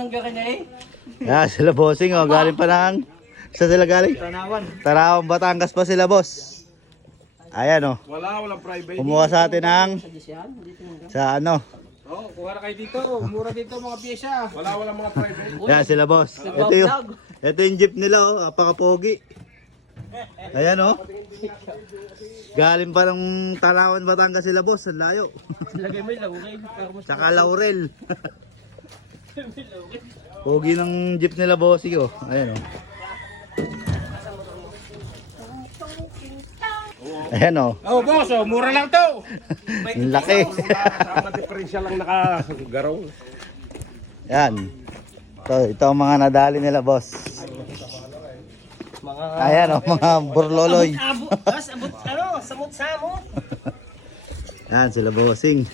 ng gakanay. Yan, sila bossing oh. Galing pa ng... Saan sila galing? Tanawan. Tarawang Batangas pa sila boss. Ayan oh. Walang private. Kumuha sa atin ng... Sa ano? Oh, kuha na kayo dito. Mura dito mga pyesa. Walang mga private. Yan sila boss. Ito yung jeep nila oh. Apaka-pogi. Ayan oh. Galing pa ng Tarawan Batangas sila boss. Ang layo. Lagay mo yung laugay. Tsaka Laurel. Pogi ng jeep nila bossy oh. Ayan oh. Ayan oh. Oh, boss, oh, mura lang to. Ang laki. Sama diferensya lang nakagaraw. Yan. Ito ang mga nadali nila boss. Ayan oh, mga burloloy. Samot-samot. Yan sila bossing.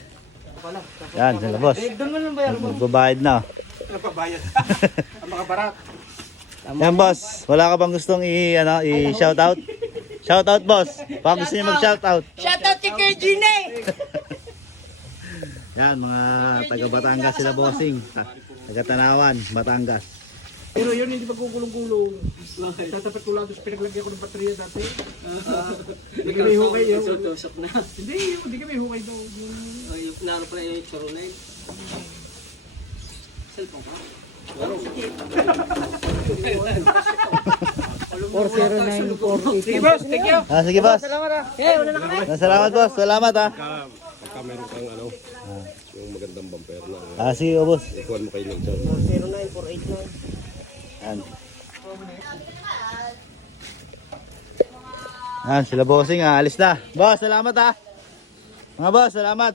Yan sila boss. Doon mo nang bayar mo. Magbabayad na. Napabayad. Ang mga barat. Yan boss, wala ka bang gustong i-shout out? Shout out boss. Baka gusto niyo mag-shout out. Shoutout kay Kuya Gine! Yan mga taga Batangas sila bossing. Taga Tanawan, Batangas. Pero yun, hindi magkukulong-kulong. Tatapat ko lang, tapos pinaglagyan ko ng baterya dati. Hindi kami hukay yun. Tusok na. Hindi kami hukay daw. Laro pala yung chorolay. Cellphone ka? 40948. Sige boss, thank you. Sige boss. Salamat ah. Wala na kami. Salamat boss. Salamat ha. Pagka meron kang yung magandang bumper na Sige boss. ikuhan mo kayo ng dyan. 09489. Yan. Yan sila bossing alis na. Boss, salamat ha. Mga boss, salamat.